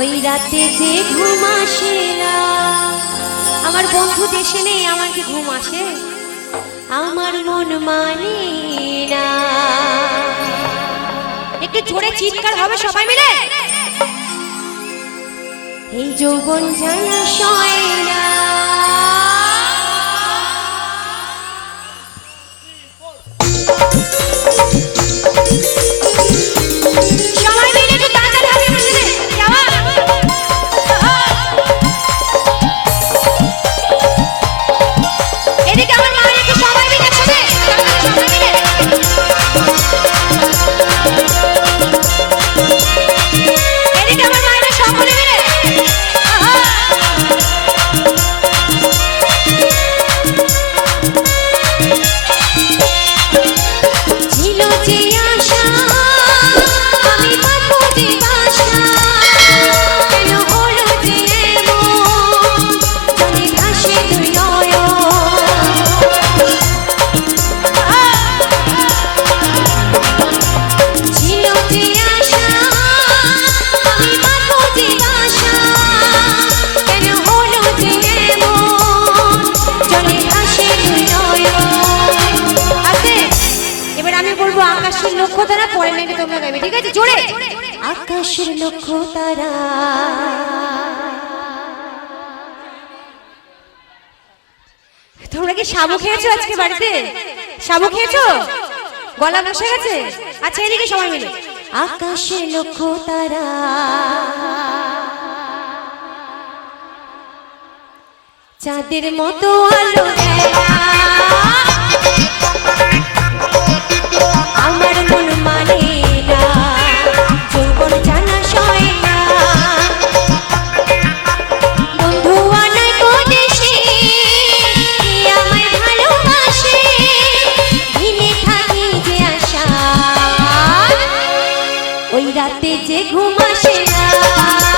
রাতে যে ঘুম আসে না, আমার বন্ধু দেশে নেই, আমার কি ঘুম আসে? আমার মন মানে না। একটু জোরে চিৎকার হবে সবাই মিলে। এই যৌবন জানা সয় না। আছে জোরে। আকাশের লক্ষ্য তারা তোমরা কি সাবু খেয়েছো আজকে বাড়িতে? সাবু খেয়েছো? গলা বসে গেছে? আচ্ছা এদিকে সবাই মিলে। আকাশের লক্ষ্য তারা চাঁদের মতো আলো দেয়। ওই রাতে যে ঘুম আসে না।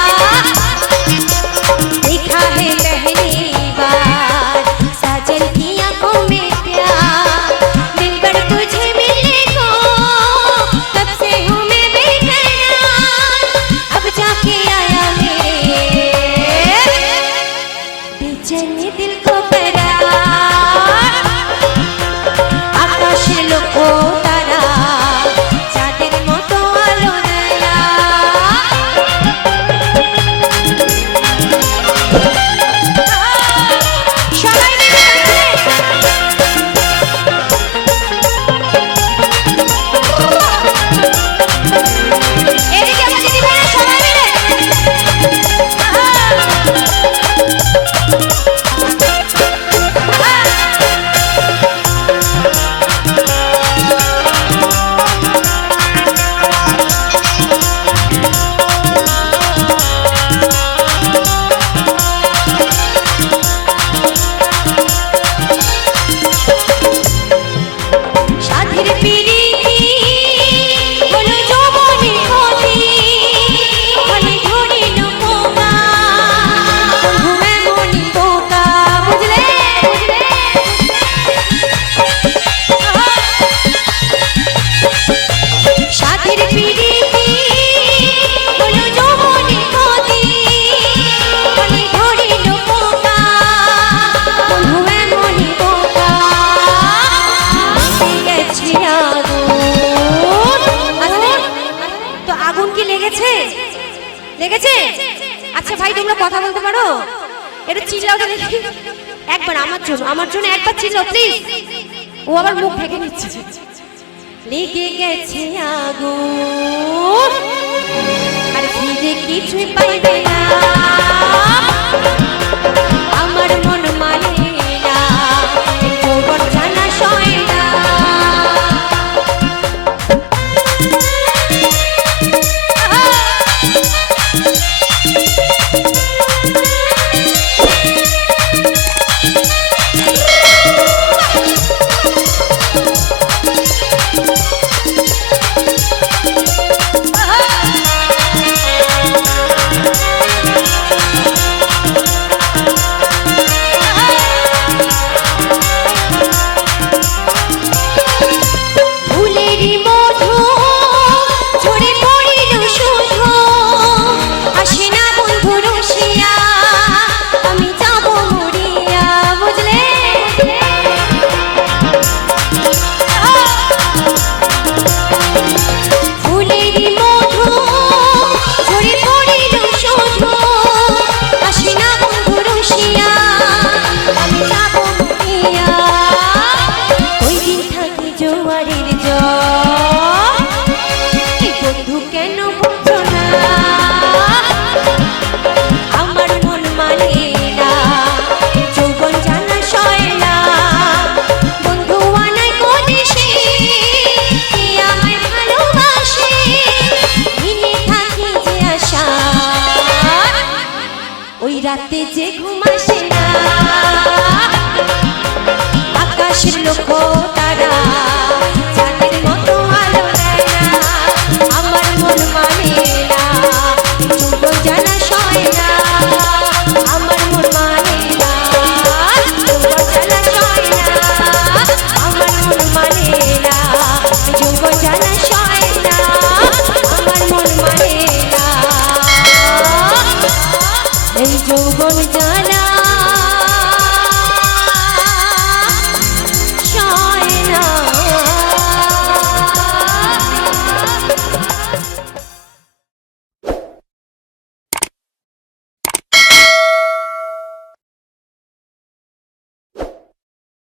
কি লেগেছে? লেগেছে? আচ্ছা ভাই, তোমরা কথা বলতে পারো। এটা চিল্লাও তো দেখি। একবার আমার জন্য আমার জন্য একবার চিল্লাও প্লিজ ও আবার মুখ ঢেকে নিচ্ছে। লেগে গেছে আগুন। আর ফিরে কিছুই পাইবে রাতে যে ঘুমাসে না আকাশের লোকটা